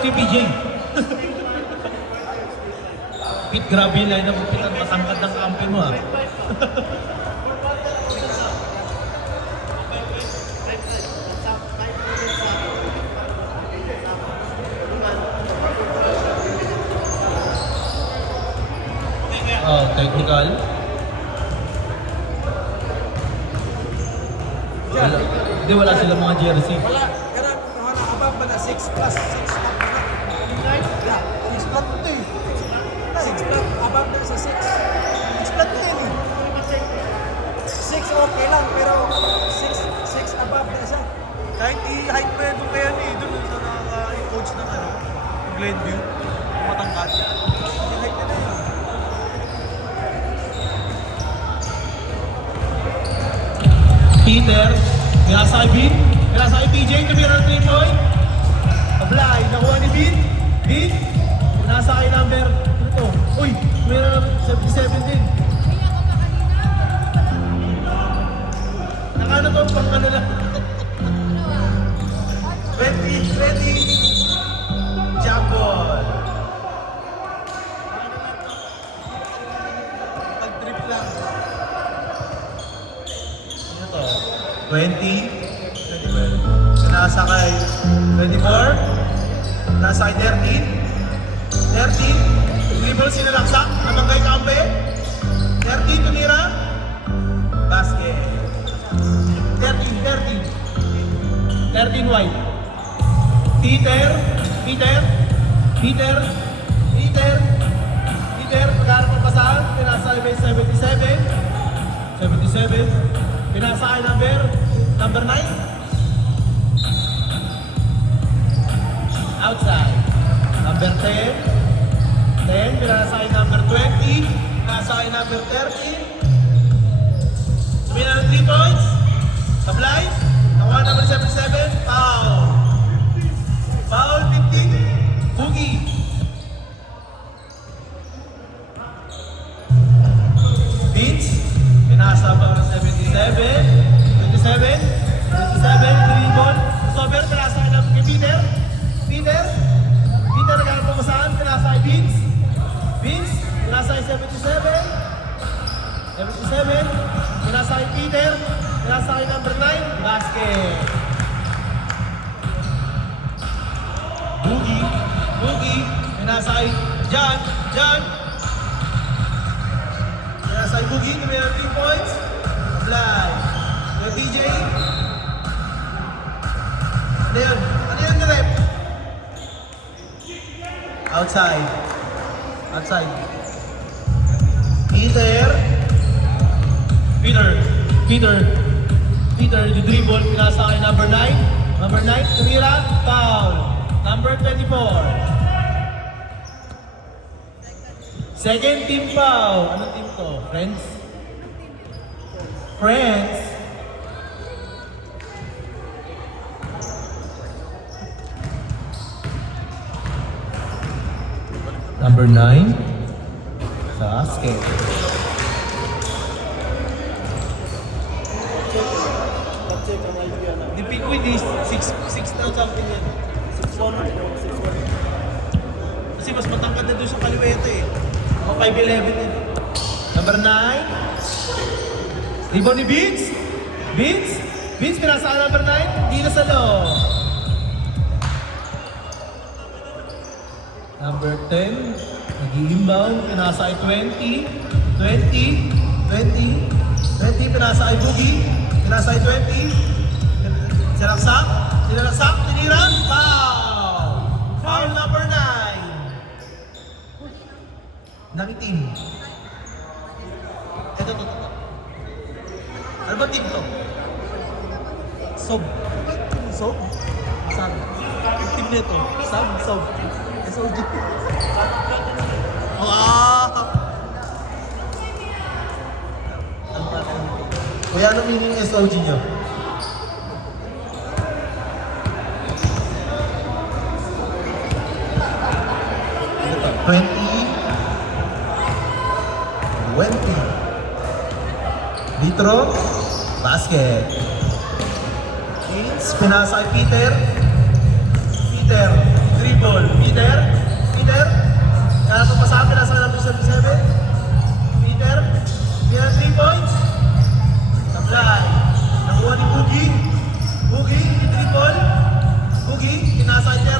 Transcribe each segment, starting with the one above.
kay PJ. Pit, grabe yung line-up mo, Pit. Ang matangkad ng kampi mo, ha? Oh, technical. Wala. Hindi, wala sila mga jersey. Wala, kaya above ba na 6 plus 6 up na. Yeah, 6 plus ito eh. 6 plus, above na sa 6. 6 plus ito eh. 6 okay lang, pero 6 above na siya. Kahit i-height mo yan doon kaya ni, doon sa coach ng ano, Glenview, yung matangkad. I-height na yun. Peter, pinasa kay Bin, pinasa kay PJ, tumira ng 3 point. Ablay, nakuha ni Bin. Bin, pinasa kay number, ano to? Uy, tumira ng 77 din. Nakano to, pang ano lang. 20, jump ball. Pag-trip lang. Ano to? 20, pinasa kay 24, pinasa kay 13, dribble sinalaksak, habang kay Kampe, 13, tumira, basket. 13 wide. Peter, pagkarap ng pasahan, pinasa kay 77, pinasa kay number 9. Outside. Number 10, pinasa kay number 20, pinasa kay number 30. Tumina ng 3 points. Sablay. Nakuha number 77. Foul. Foul 15. Boogie. Vince. Pinasa pa ng 27. 27. Dribble. Sober. Pinasa kay Peter. Peter nagkaroon pa masaan. Pinasa kay Vince. Pinasa kay 77. Pinasa kay Peter. Pinasa kay number 9. Basket. Boogie. Pinasa kay John. Pinasa kay Boogie. Tumira 3 points. Apply. Kay DJ. Ano yun na rep? Outside. Peter, the dribble, pinasa kay number 9. Number 9, tumira, foul. Number 24. Second team foul. Anong team to? Friends. Number 9. Basket. Di Picoy, di 6 na something yan. 6'1". Kasi mas matangkad na doon sa Kaliwete eh. O 5'11 din. Number 9. Rebound ni Vince, pinasa ka number 9. Hindi na sa loob. Number 10. Nag-i-inbound. Pinasa kay 20. Pinasa kay Boogie. Pinasa kay 20. Sinalaksak. Tinira. Foul number 9. Nakitim. Ito. Ano ba team to? Sob. Sob? Saan? Yung team nito. Sob. SOG. Kuya, ano meaning SOG nyo? Ito, 20. Litro, basket. Pinasa kay Peter, dribble. Peter. Kaya pa sa akin, nasa number 77. Peter. 3 points. Supply. Nakuha ni Boogie. Boogie, dribble. Boogie, pinasa kay 13,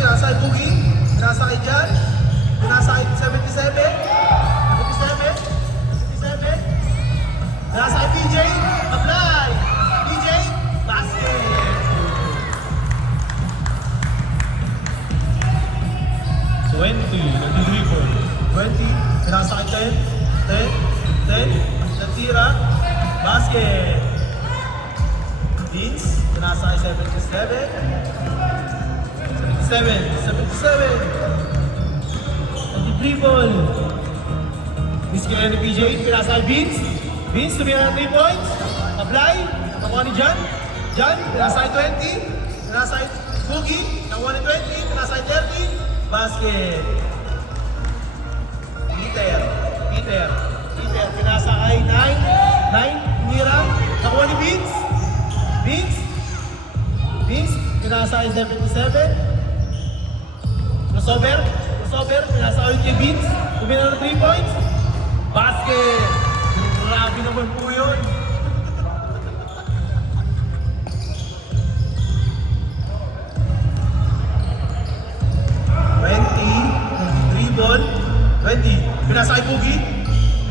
pinasa kay Boogie. Pinasa kay Jan. Pinasa kay 77. Pinasa kay PJ. Apply. PJ, basket. 20, nag-dribble. 20, pinasa kay 10, natira, basket. Vince, pinasa kay 77. Nag-dribble. Miss kaya ni PJ, pinasa kay Vince. Vince, tumira ng 3 points. Apply, nakuha ni Jan. Pinasa kay 20. Pinasa kay Boogie, nakuha ni 20. Pinasa kay 13. Basket. Peter, pinasa kay 9, Mira, nakuha ni Vince, pinasa kay 77, crossover, pinasa kay Vince, tumira ng 3 points, basket. Grabe naman po yun. Dribble, 20. Pinasa kay Boogie.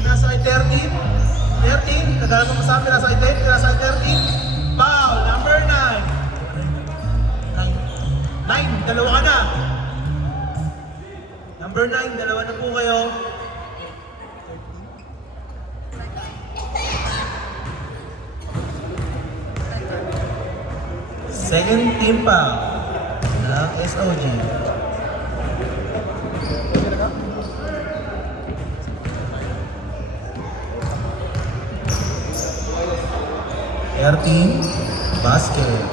Pinasa kay 13. Naghanap ng kasama. Pinasa kay 10. Pinasa kay 13. Foul, number 9. 9, dalawa ka na. Number 9, dalawa na po kayo. Second team pa ng SOG. Basket.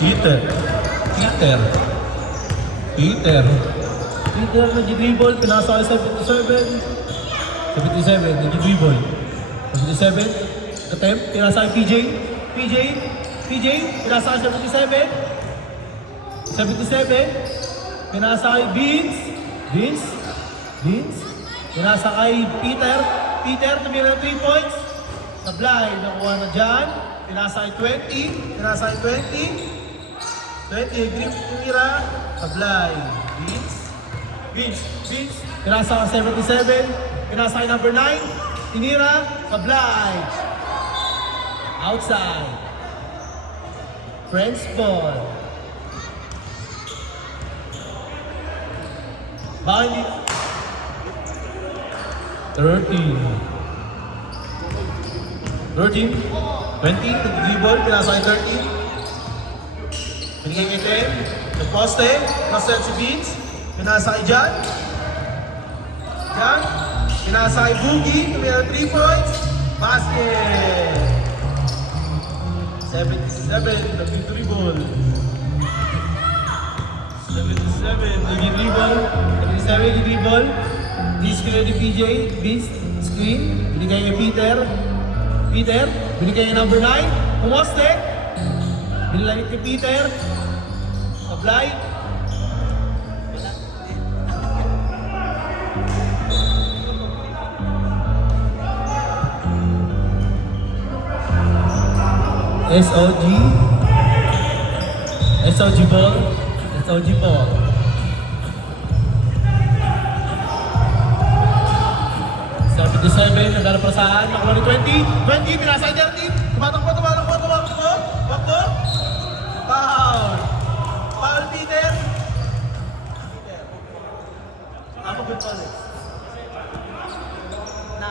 Peter nag-dribble, pinasa kay 77, nag-dribble. 77, attempt, pinasa kay PJ, pinasa kay 77, pinasa kay Vince, pinasa kay Peter, tumira ng 3 points. Supply, nakuha na dyan. Pinasa kay 20, grip, tumira. Supply, Vince, pinasa kay 77, pinasa kay number 9, tinira, supply. Outside. French ball. Baka hindi. 13, 20, dribble, pinasa kay 13. Binigay kay 10, nag-poste, cross-set si Vince, pinasa kay Jan, pinasa kay Boogie, tumira 3 points, basket! 77, nag-dribble. 77, nag-dribble. Screen ni PJ, Vince, screen, binigay kay Peter, binigay kay number 9, pumoste, binigay kay Peter, apply, SOG ball. 77, nagdala para saan? Nakuha ni 20, pinasa kay 13, tumatakbo, bakbo, foul, Peter. Ako good foul eh. Na,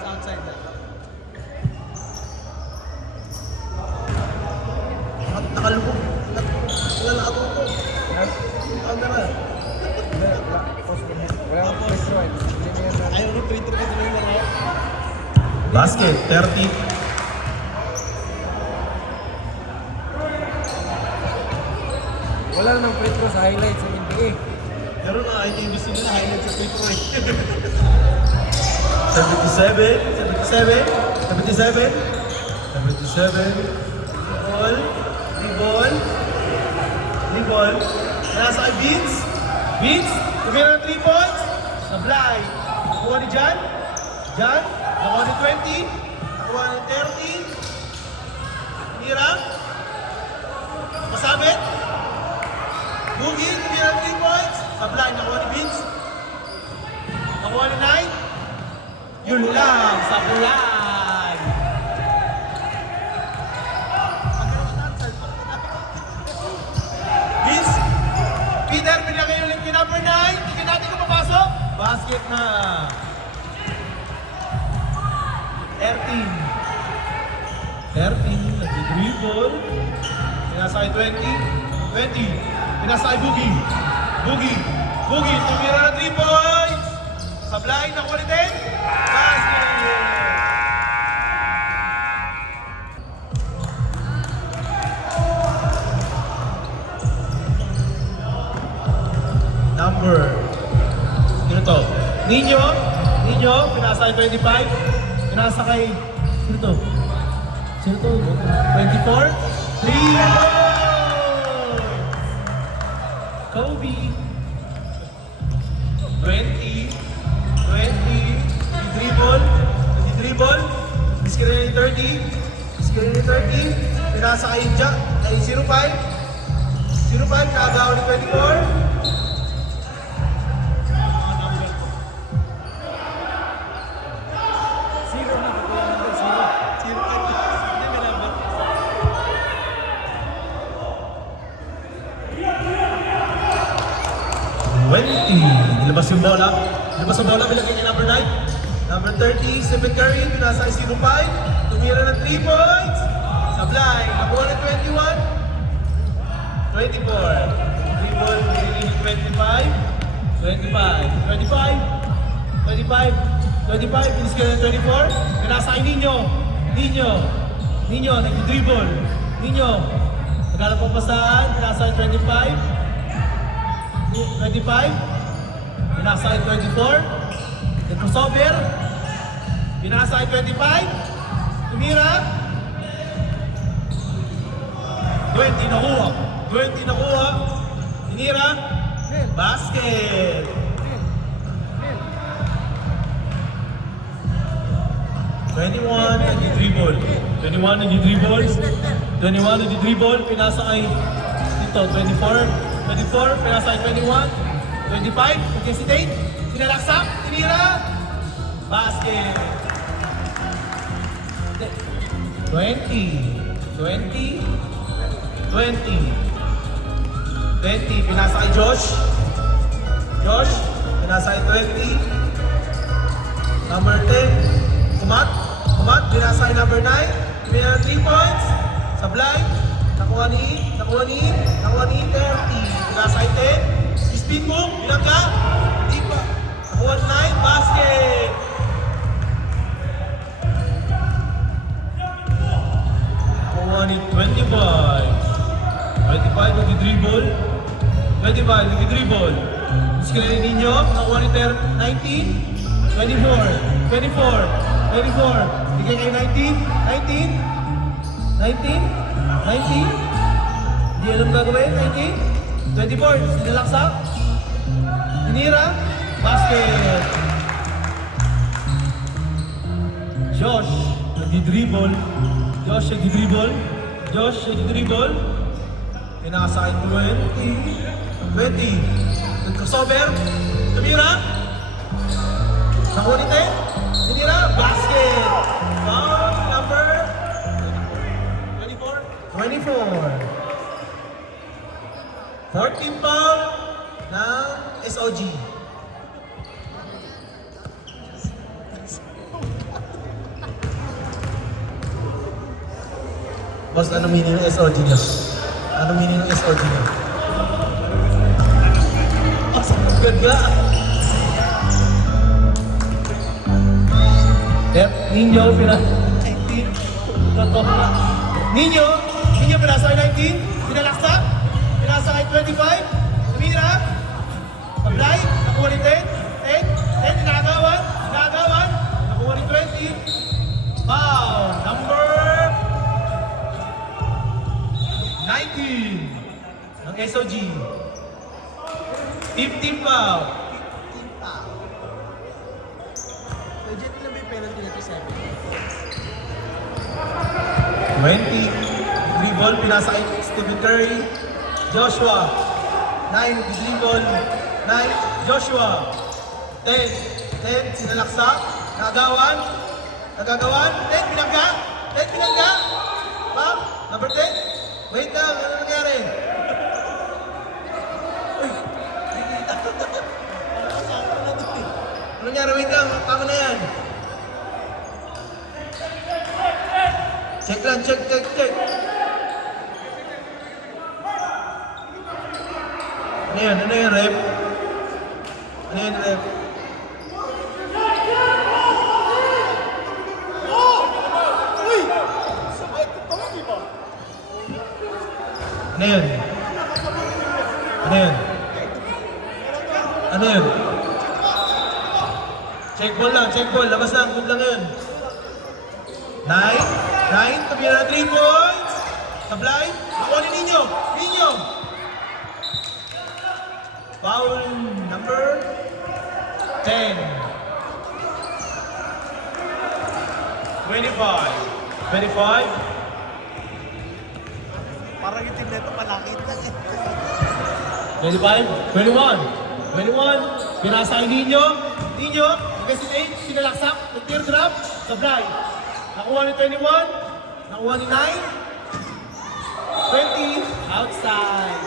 sa outside na. Nakalubog, lalakot ko. Ano naman? Ayaw ni Twitter kasi may mga. Basket, 30. Wala nang free throw sa highlights sa NBA. Pero na, ito yung gusto nila, highlight sa free throw eh. 77. Dribble. Dribble. Dribble. Nasa kay Vince. Vince, tumira ng 3 points. Sablay. Nakuha ni Jan. Jan, nakuha ni 20. Nakuha ni 30. Tumira. Masabit. Boogie, tumira ng 3 points. Sablay, nakuha ni Vince. Nakuha ni 9. Yun lang, Sablay. Vince, Peter, pinagay ulit yung number 9. Tingnan natin kung papasok. Basket na. 13. 13, nag-dribble. Pinasa kay 20. 20. Pinasa kay Boogie. Boogie. Boogie, tumira na 3 points. Sablay, nakuha ni 10. Basket. Number. Sino to? Ninyo. Ninyo, pinasa kay 25. Pinasa kay... Sino to? Sino to? 24. 3 Kobe. 20. 20. Dribble. Dribble. Miski rin yung 30. Miski rin yung 30. Pinasa kay Jack. Ay 05. 05. Nakagawa ni 24. Zero na. Kuya number, zero. Zero ka na. Hindi, may number. Ilabas yung bola. Ilabas yung bola, bilagay niya number 9. Number 30, Stephen Curry, pinasa kay 05. Tumira ng 3 points. Sablay, nakuha ng 21. 24. Dribble, binili ng 25. 25. 25. 25. 25, binis ka ng 24. Pinasa kay Ninyo. Ninyo. Ninyo, nag-dribble. Ninyo. Nagkalap ang pasahan, pinasa kay 25. 25. Pinasa kay 24. Nag-crossover. Pinasa kay 25. Tumira. 20 nakuha. 20 nakuha. Tinira. Basket. 21 nag-dribble. 21 nag-dribble. 21 nag-dribble. Pinasa kay dito. 24. 24. Pinasa kay 21. 25. Nag-hesitate. Sinalaksak. Tinira. Basket. 20. 20. 20. 20. Pinasa kay Josh. Josh. Pinasa kay 20. Number 10. Kumat. Kumat. Pinasa kay number 9. Pinasa 3 points. Sablay. Nakuha ni 30. Pinasa kay 10. Spin move. Bilang ka. Di pa. Nakuha ni 9. Basket. Nakuha ni 25. 25 nag-dribble. 25 nag-dribble. Skilin ninyo. Nakuha ni 19. 24. 24. 24. Bigay kayo 19. 19. 19. 19. Hindi alam gagawin. 19. 24. Sinalaksak. Tinira. Basket. Josh. Nag-dribble. Josh nag-dribble. Josh nag-dribble. Pinasa kay 20. 20. Nag-crossover. Tumira. Nakuha ni 10. Tinira. Basket. Foul number 24. 14 foul ng SOG. Boss, ano meaning ng SOG niya? Ano meaning ng SOG niya? Good ka! Yep, Ninyo, Ninyo, pinasa kay 19, pinalaksak, pinasa kay 25, tumira, paglay, nakuha ni 10, 10, inagawan, nakuha ni 20, foul, number 15 foul. 15 pa. Legit na may penalty na 7. 20. Dribble, pinasa kay Stephen Curry. Joshua. 9, dribble. 9, Joshua. 10, sinalaksak. Nagagawan. 10, pinangga. 10, pinangga. Bam, number 10. Wait lang, ano nangyari? Ano nangyari? Wait lang, tama na yan. Check lang, check. Ano yan, rep? Ano yan, rep? Ano yan? Ano yan? Check ball, labas lang, good lang yun. 9, tabi na 3 points. Sablay, ako ni Ninyo. Foul number 10. 25. Parang yung team neto malakit lang eh. 21. Pinasa kay Ninyo, nag-hesitate, sinalaksak, nag-teardrop, sablay. Nakuha ni 21, nakuha ni 9. 20, outside.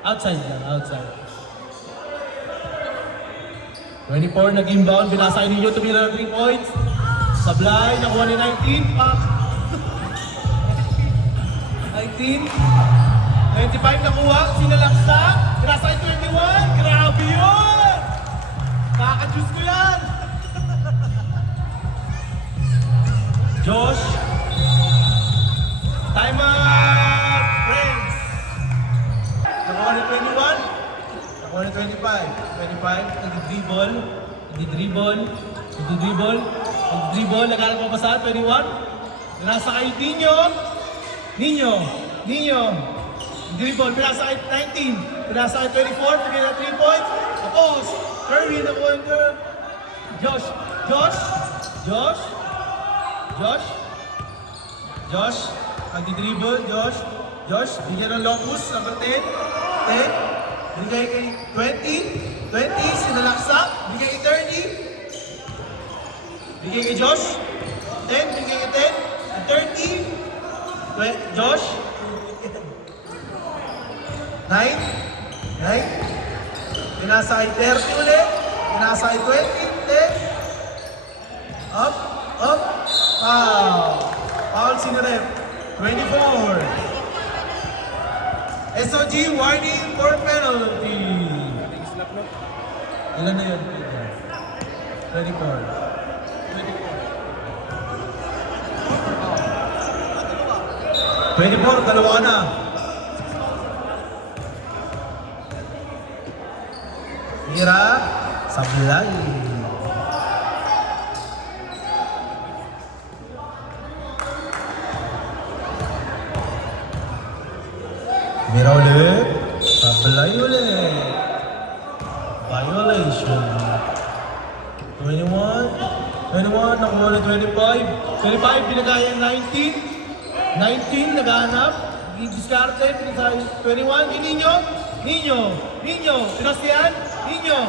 Outside. 24, nag-inbound, pinasa kay Ninyo, tumira ng 3 points. Sablay, nakuha ni 19, pak. 19. 25 nakuha, sinalaksak, pinasa kay 21, grabe yun! Kaka-juice ko yan! Josh, time out, friends! Nakuha ni 21, nakuha ni 25, nag-dribble, naghanap pa sa 21, nasa kay Ninyo, dribble, pinasa kay 19, pinasa kay 24, bigyan na 3 points, tapos, Curry, nakuha yung Josh, nag-dribble, Josh, bigyan ng locus, number 10, bigay kay 20, sinalaksak, bigay kay 30, bigay kay Josh, 10, bigay kay 10, 30, Josh, 9, pinasa kay 30 ulit, pinasa kay 20, 10, up, foul sinirep, 24. SOG warning for penalty. Ilan na yun? 24. 24, dalawa na. Mira, sablay. Mira ulit, sablay ulit. Violation. 21, nakuha ulit 25. 25, binagay ang 19, naghahanap. Diskarte, pinagay 21, Ninyo, pinasiyan, Ninyo.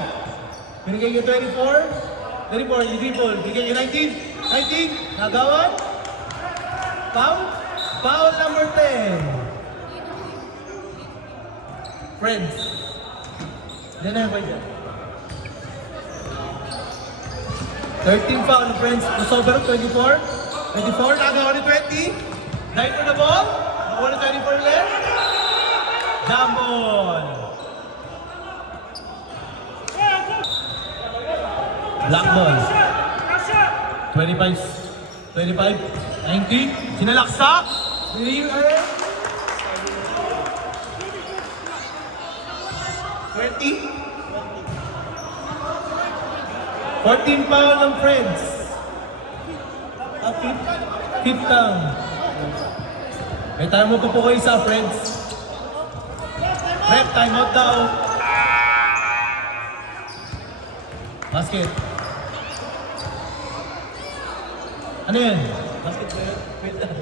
Binigay kay 24, i-dribble, binigay kay 19, nagawan. Foul number 10. Friends. Diyan na yung boy dyan. 13 foul, friends. Crossover, 24, nagawa ni 20. 9 for the ball. Nakuha ni 24 ulit. Jump ball. Black ball. 25, 19. Sinalaksak. 20. 14 foul ng friends. Fifth down. May tayo mo pa po kayo isa, friends. Rep, timeout daw. Basket. Ano yan? Basket ba yun? Wait lang.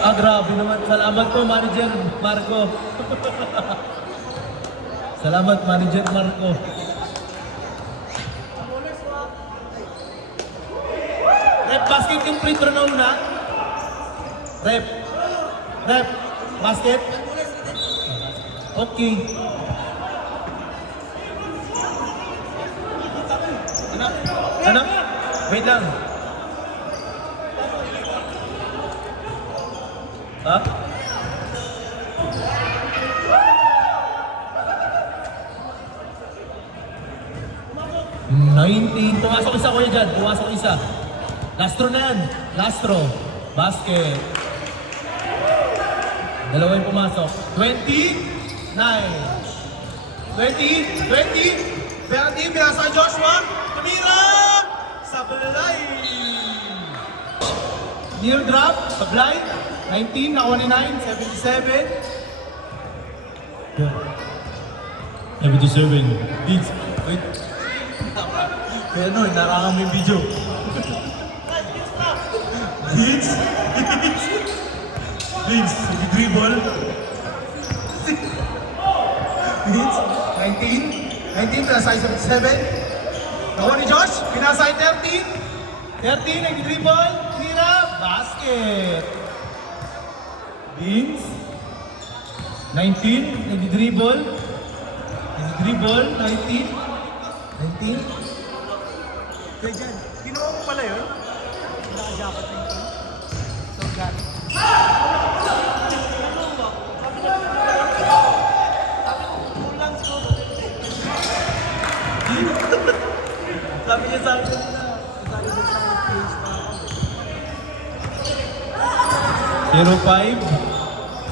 Ah, grabe naman. Salamat po, Manager Marco. Salamat, Manager Marco. Rep, basket yung free throw na una. Rep. Rep, basket. Okay. Ano? Wait lang. Ha? Pumasok isa kuya dyan. Pumasok isa. Lastro na yan. Lastro. Basket. Dalawa yung pumasok. 29. 20. Penalty. Pinasa Joshua. Tumira! Sablay! Near drop. Sablay. 19. Nakuha ni 9. 77. 77. Beats. Wait. Kaya no, inarangan mo yung video. Beats. Beats. Dribble. Beats. 19. 19. Pinasay 77. Nakuha ni Josh. Pinasay 13. 13. Nag-dribble. Tira. Basket. Beans. 19. Nag-dribble. Nag-dribble. 19. 19. Kaya dyan, ginawa mo pala yun? Naka-jacket na yun. So, gano'n. Sabi niya sa akin na, sabi niya sa akin face na ako.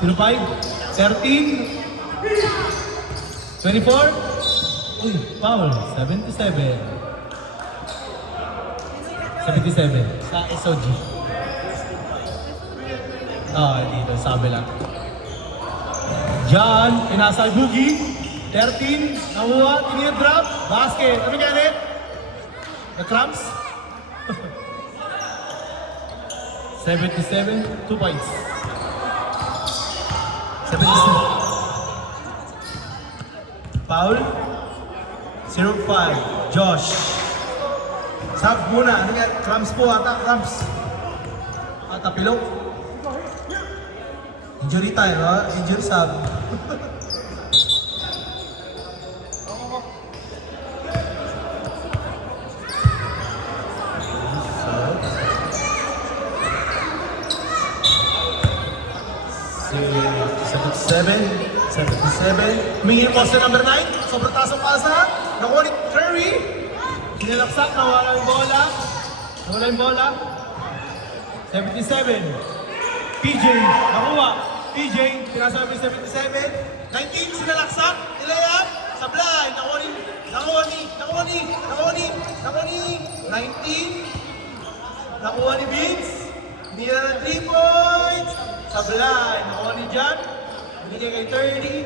05. 13. 24. Uy, foul. 77. 77. Sa SOG. Dito. Sabi lang. Diyan, pinasay Boogie. 13. Nakuha. Tinir-drop. Basket. Ano ganit? The cramps? 77. 2 points. 77. Foul. 05. Josh. Sub muna. Ano nga? Cramps po ata. Cramps. Ata pilok. Injury time, ha? Injury sub. Seven. Humingi po sa number 9. Sobrang taas ang pasa. Nakuha ni Curry. Sinilaksak, nawala yung bola. Nawala yung bola. 77. PJ, nakuha. PJ, sinasabi 77. 19, sinilaksak. Nilayap. Sablay. Nakuha ni 19. Nakuha ni Vince. Hindi na ng 3 points. Sablay. Nakuha ni John. Binigay kay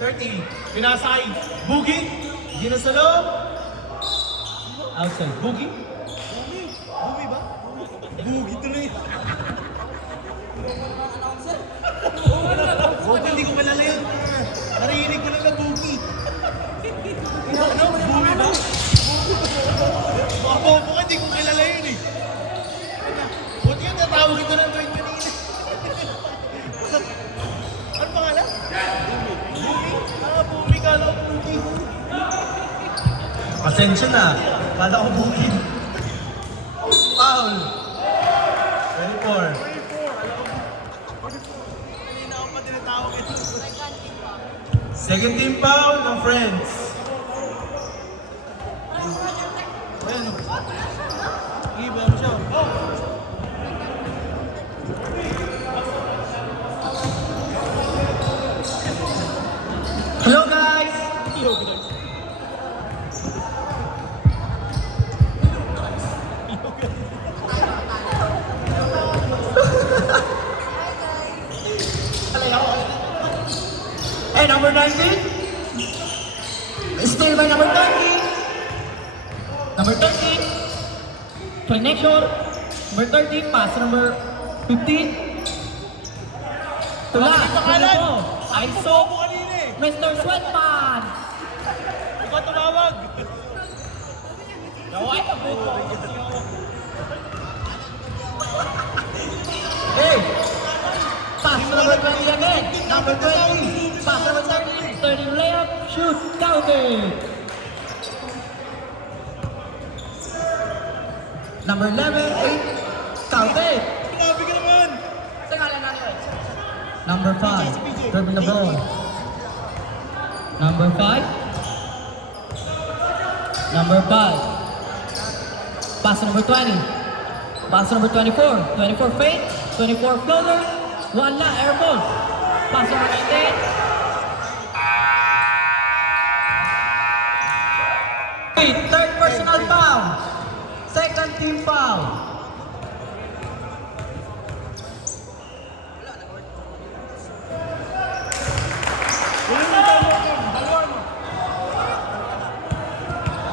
30. Pinasay. Boogie. Hindi na sa loob. Outside. Boogie? Bumi ba? Bugi tuloy. Huwag hindi ko malala yun. Narinig ko lang na bugi. Ano? Bumi ba? Ako hindi ko kilala yun eh. Buti yun, natawag ito ng Dwayne kanina. Ano pangalan? Bumi? Bumi ka lang, Bumi. Pasensya na. Kala ko bukid. Foul. 24. Kanina ako pa tinatawag ito. Second team foul ng Friends. Ayan o. Iba mo siya. Hello guys! Alay ako. And number 19, still by number 30. Number 13, play next shot. Number 13, pass to number 15. Tula, pangalan? I Bobo saw kanina eh. Mr. Sweatpants. Ikaw tumawag. Naway ka po. Hey! Pass to number 20 again. Number 20. Pass to number 30. 30 layup. Shoot. Counted. Number 11. 8. Counted. Grabe ka naman. Sa ngalan natin. Number 5. Dribbling the ball. Number 5. Number 5. Pass to number 20. Pass to number 24. 24 fake. 24 floater. One la, air ball. Pass to number 19. Third personal foul. Second team foul.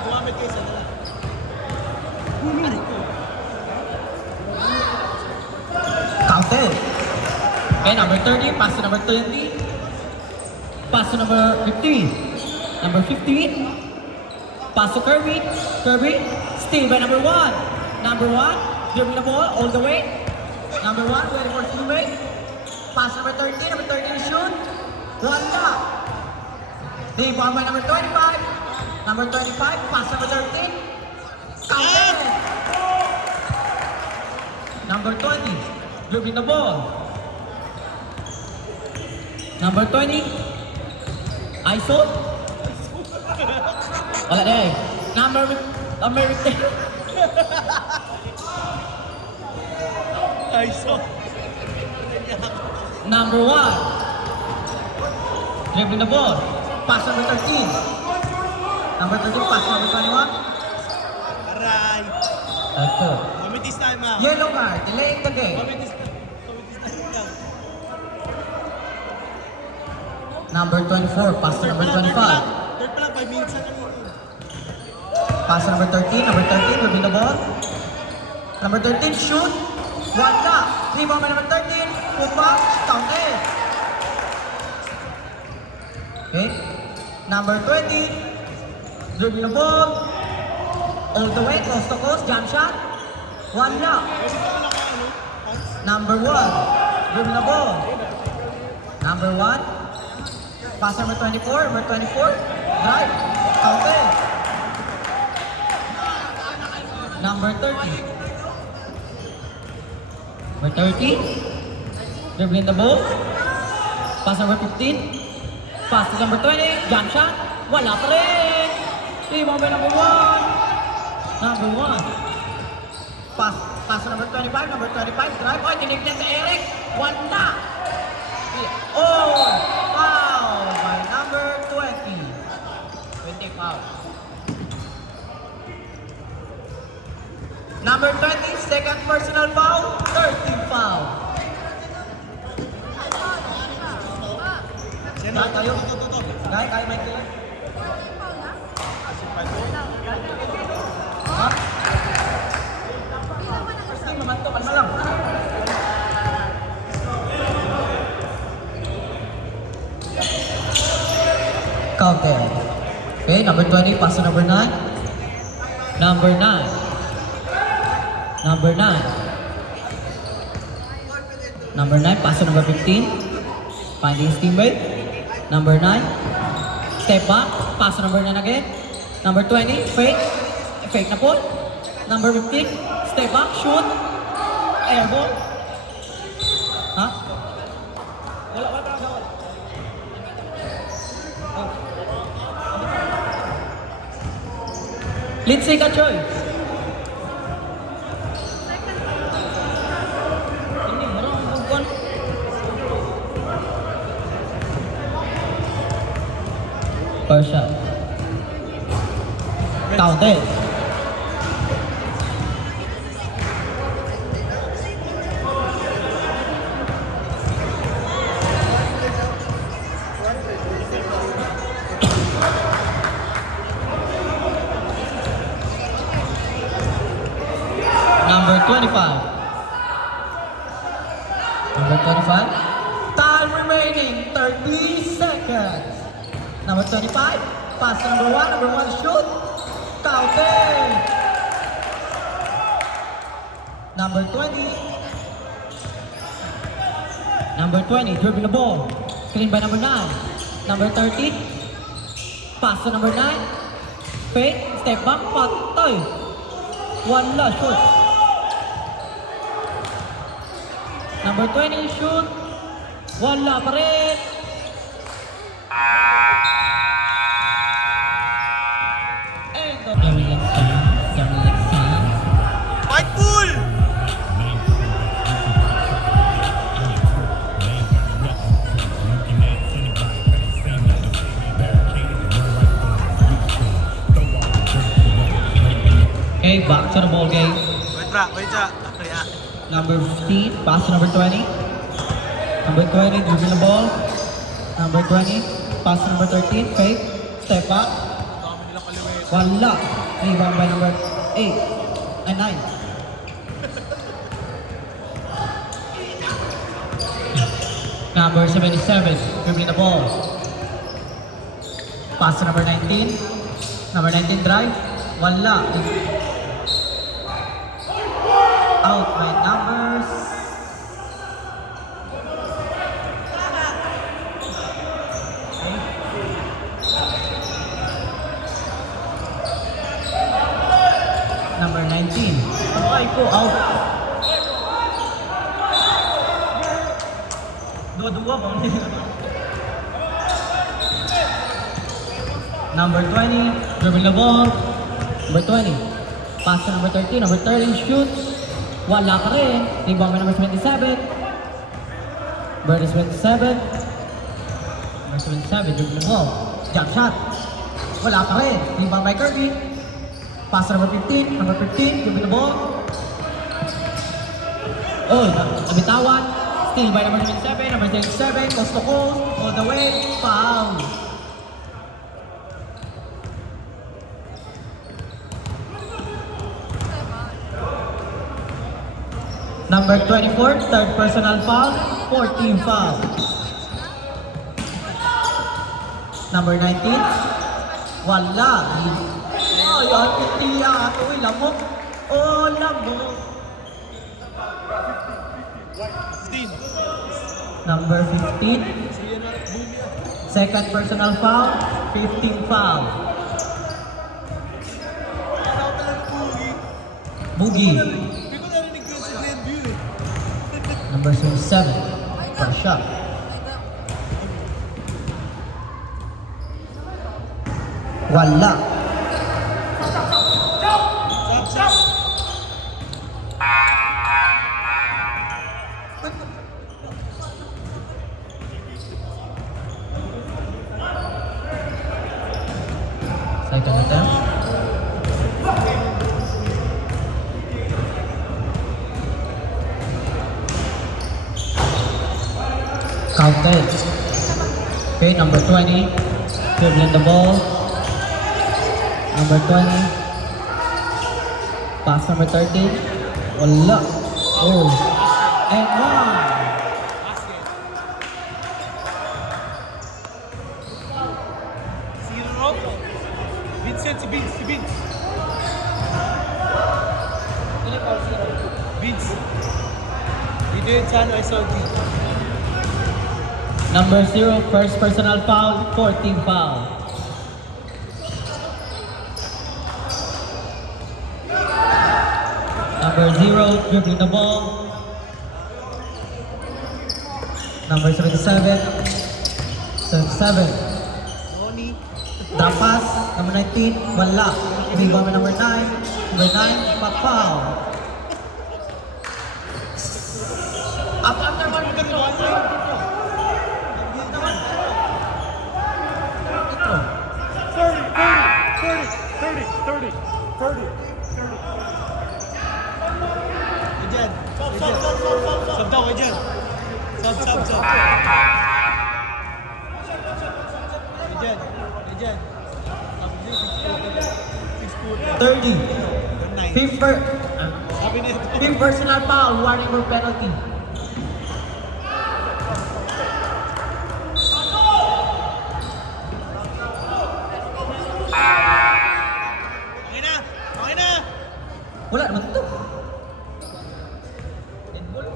Gumamit kayo sa dala. Counted. Okay, number 30, pass to number 20. Pass to number 15. Number 15. Pass to Kirby. Kirby. Steal by number 1. Number 1. Dribbling the ball all the way. Number 1, 24 teammate. Pass number 13. Number 13 shoot. One shot. Rebound by number 25. Number 25. Pass number 13. Counted. Number 20. Dribbling the ball. Number 20. ISO. Wala na eh. Number 15. Ay, so. Number 1. Dribbling the ball. Pass number 13. Number 13, pass number 21. Aray. Ito. Comment this time ah. Yellow card, delaying the game. Comment this time. Comment this time lang. Number 24, pass to number 25. Third pa lang, 5 minutes na kami. Pass to number 13, dribbling the ball. Number 13, shoot. One shot. Rebound by number 13. Put back, counted. Okay. Number 20, dribbling the ball. All the way, coast to coast, jump shot. One shot. Number 1, dribbling the ball. Number 1, pass number 24, drive, counted. Number 30. Number 30, dribbling the ball. Pass number 15. Pass to number 20, jump shot. Wala pa rin. Rebound by number 1. Number 1. Pass to number 25, drive. Oh, tinignan si Eric. One na. Oh, foul by number 20. 20 foul. Number 20, second personal foul, 13 foul. Gaya kayo. Gaya kayo, Michael. Ha? First game naman to, kalma lang. Counted. Okay, number 20, pass to number 9. Number 9. Number 9. Number 9, pass to number 15. Finding his teammate. Number 9. Step back, pass to number 9 again. Number 20, fake. Fake na po. Number 15, step back, shoot. Air ball. Ha? Wala pa gawin. Lindsay Kachoy. Hindi, meron akong bubuan. First shot. Counted. 25. Number 25. Time remaining 30 seconds. Number 25. Pass to number 1. Number 1 shoot. Counted. Number 20. Number 20. Dribbling the ball. Screen by number 9. Number 30. Pass to number 9. Fake. Step back. Patay. Wala. Shoot. Number 20, shoot. Wala pa rin. And the Fight full! Okay, back to the ball game. Wait siya. Kaya. Number 15, pass to number 20. Number 20, dribbling the ball. Number 20, pass to number 13, fake. Step back. Dami nilang kaliwet. Wala. Rebound by number 8 and 9. Number 77, dribbling the ball. Pass to number 19. Number 19 drive. Wala. Out by numbers. Number 19. Okay po, out. Dua-dua ba? Number 20, dribbling the ball. Number 20, pass to number 13. Number 13, shoot. Wala ka rin. Rebound by number 27. Bird is 27. Number 27, dribbling the ball. Jump shot. Wala ka rin. Rebound by Kirby. Pass to number 15. Number 15, dribbling the ball. Oh, nabitawan. Steal by number 27. Number 27, coast to coast. All the way. Foul. Number 24, third personal foul, 14 foul. Number 19, wala. Ay, ang pitiya ato, lamok. Oh, lamok. 15. Number 15, second personal foul, 15 foul. Ano talaga pugi? Boogie, Hindi ko narinig yun sa Glenview eh. number 27, first shot. Wala. Stop. Second attempt. Counted. Okay, number 20, dribbling the ball. Number 20, pass number 13. Wala. Oh. And one. Zero. Vincent, si Vince. Vince. Dito yun sa ano, SLT. Number 0, first personal foul, 14 foul. Number 0, dribbling the ball. Number 77. 77. Noni. Drop pass. Number 19, wala. Rebound by number 9. Number 9, back foul. Up after 1 minute. Ito. 30. Ayan. Sab daw, ayan. Sab. Ayan. 30. 9. Fifth per... Sabi nito. Team personal foul, warning for penalty. Okay na! Okay na! Wala naman to. Dead ball.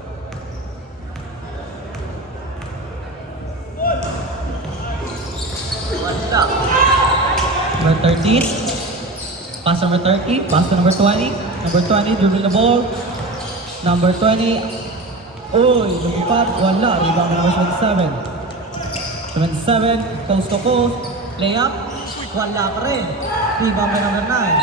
One stop. Number 13. Pass number 30. Pass to number 20. Number 20, dribble the ball. Number 20. Uy, lumipad. Wala. Rebound number 77. 77, coast to coast. Layup. Wala pa rin. Rebound by number 9.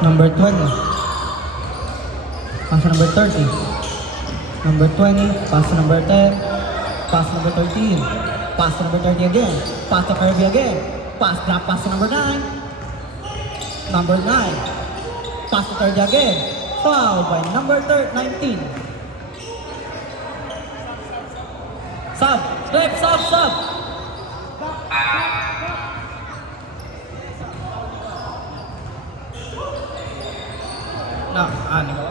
Number 20. Pass to number 30. Number 20. Pass to number 10. Pass to number 13. Pass to number 30 again. Pass to Kirby again. Pass drop pass to number 9. Number 9. Pass to 30 again. Foul by number 19. Sub. Flip, sub. No, ano ba?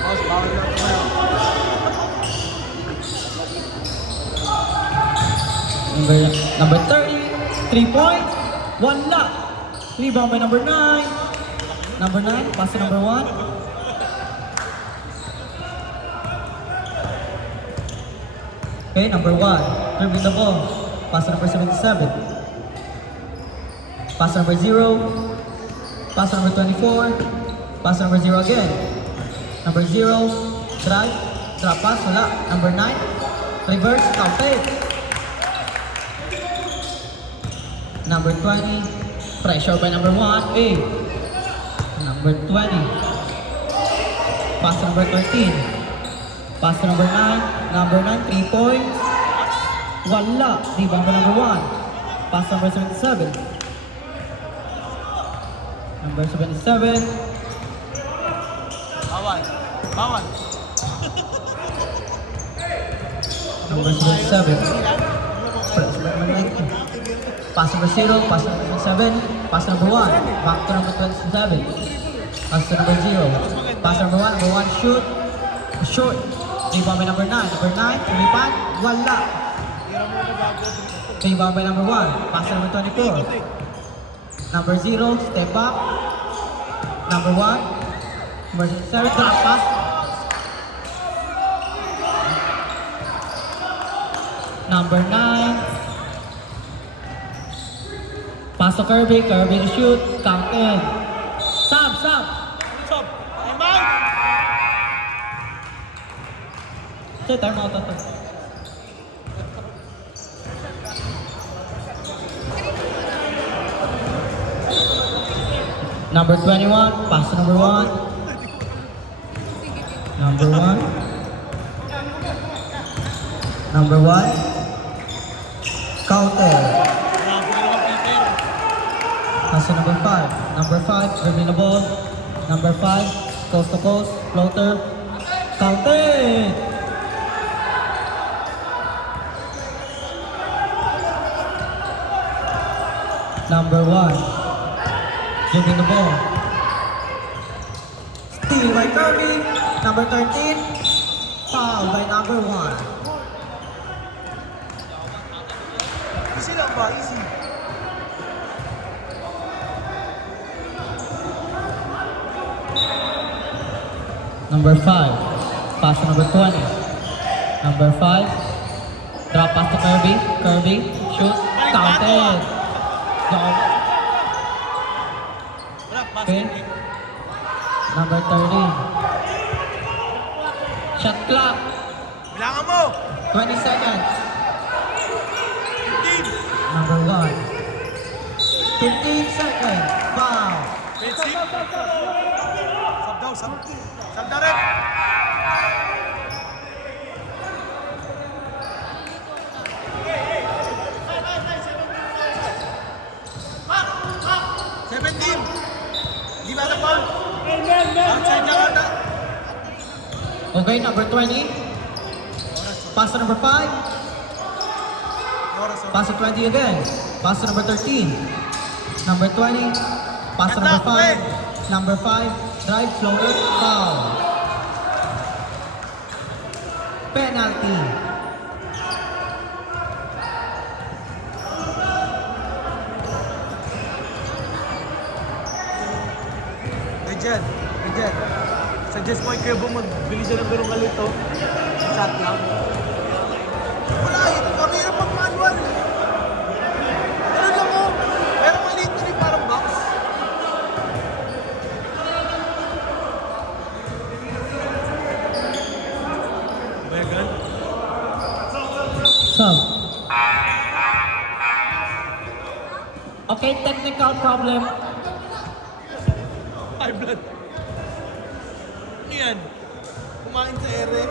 Boss, bawal lang tayo. Number 30, 3 points, 1 lock. Rebound by number 9. Number 9, pass to number 1. Okay, number 1, dribbling the ball. Pass to number 77. Pass to number 0. Pass to number 24. Pass to number 0 again. Number 0, drive. Drop pass, wala. Number 9, reverse, counted. Number 20, pressure by number 1, A. Number 20. Pass to number 13. Pass to number 9. Number 9, 3 points. Wala. Rebound by number 1. Pass to number 77. Number 77. Bawal. Bawal. Number 77. Pass number 0, pass number 7, pass number 1, back to number 27. Pass to number 0, pass number 1, number 1, shoot, short. Rebound by number 9, number 9, lumipad, wala. Rebound by number 1, pass to number 24. Number 0, step back. Number 1, number 7, drop pass. Number 9. Pass to Kirby to shoot, counted. Sub. Stop. Time out. Say, time out to. Number 21, pass to number 1. Number 1. Number 1. Counted. Pass to number 5. Number 5, dribbling the ball. Number 5, coast to coast, floater. Counted! Number 1, dribbling the ball. Steal by Kirby. Number 13, foul by number 1. Easy lang ba? Easy. Number 5, pass to number 20. Number 5, drop pass to Kirby, shoot, counted. Go. Wala, pass. Okay. Number 13. Shot clock, Bilangan mo. 20 seconds. 15. Number 1. 15 seconds. Foul. Basic. Sub daw, sub. Sub na rin. Di ba na pa? Outside lang ata. Okay, number 20. Pass to number 5. Oras, Pass to 20 again. Pass to number 13. Number 20. Pass to number 5. Number 5. Drive, floater, foul. Penalty. Regent. Suggest mo kay Kebo magbili siya ng ganung kalito. Shot lang. Wala eh. Kanina pag manual. Ano lang mo? Pero maliit na rin parang box. Megan? So. Okay, technical problem. High blood. Ano yan? Kumain sa ere.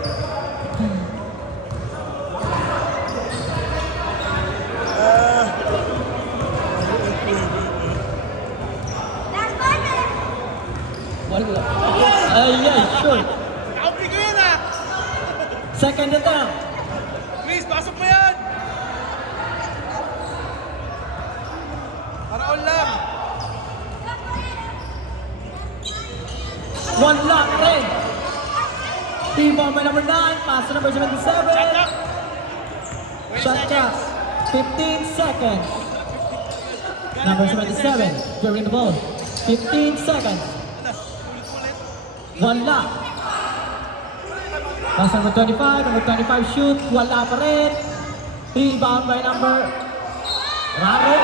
Wala. Ayan, sure. Nakapri ko yan ah! Second attempt. Chris, pasok mo yan! Para all lang. Wala rin. Rebound by number 9. Pass to number 77. Shot clock. 15 seconds. Number 77. During the ball. 15 seconds. Wala. Pass number 25. Number 25 shoot. Wala pa rin. Rebound by number Raro.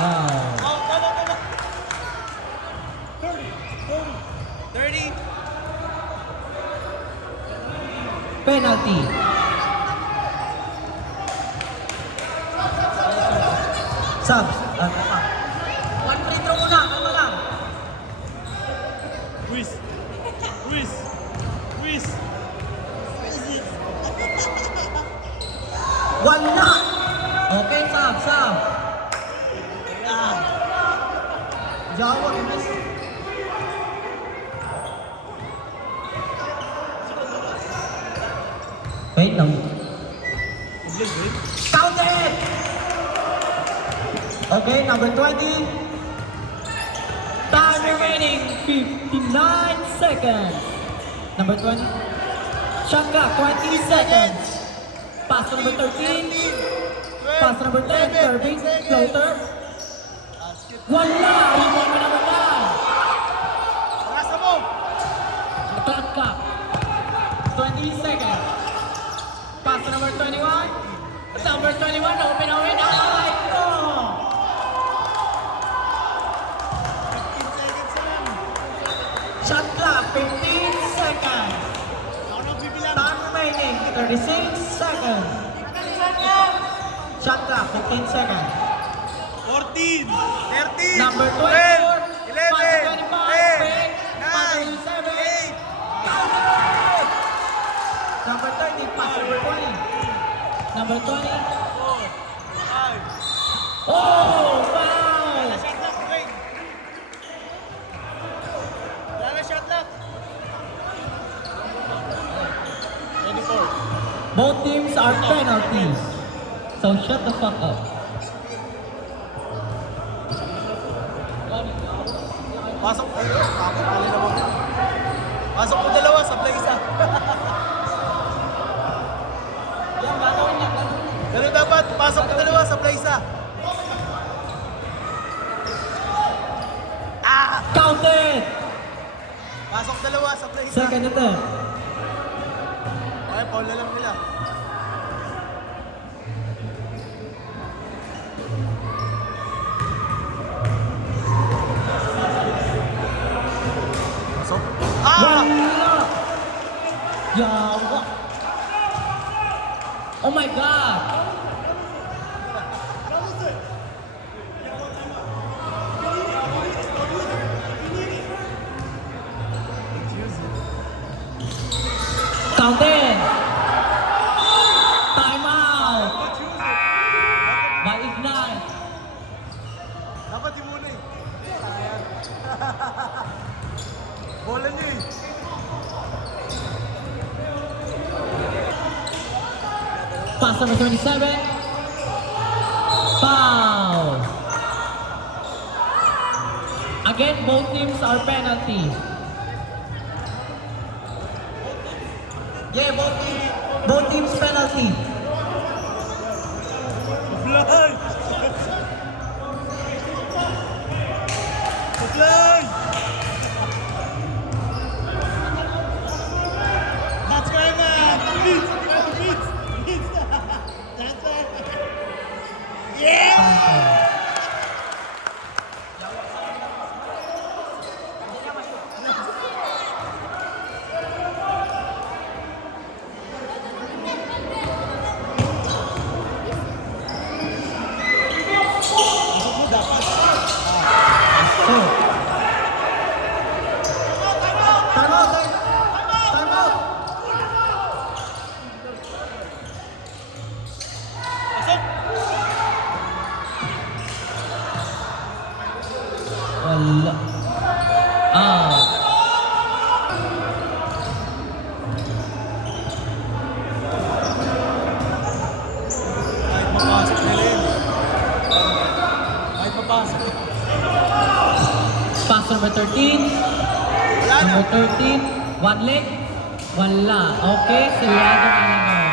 Wow. 30. Penalty. Subs. One free throw muna. Ano lang? Chris. Wala. Okay, sub. Jawa, guys. Wait lang. Count it! Okay, number 20. Time remaining 59 seconds. Number 20. Shot clock, 20 seconds. Pass to number 13. Pass to number 10. Serving, floater. Wala! Rebound by number 9. Rasa mo! Clock. 20 seconds. Pass to number 21. Number 21, open. Ay, no! 15 seconds lang. Shot clock, 15 seconds. Ako nang bibilang. Time remaining, 36 seconds. Shot clock, 15 seconds. 14. 13. Number 24, 12. 11. pass to 25, 10. pass to 7. 8. Number 30, pass to number 20. Number 20. 4. 5. Oh, foul! Shot lock, Dwayne. Wala na shot lock. 24. Both teams are penalties. So shut the fuck up. Pasok mo. Pasok mo dalawa, supply isa. Ganun dapat, pasok mo dalawa, supply isa. Counted! Pasok dalawa, supply isa. Second attempt. Okay, foul na lang nila. Pasok. Wala! Yawa! Oh my God! Counted! Time out! By Ignite! Dapat di muna eh. Bola niyo eh. number 27. Foul. Again, both teams are penalty. Yeah, both teams penalty. Play! Play! That's right, man! Beats! Beats! That's right! Yeah! Wala. Kahit mapasok nila yun. Kahit mapasok. Pass number 13. Wala na. Number 13. One leg. Wala. Okay, sila na.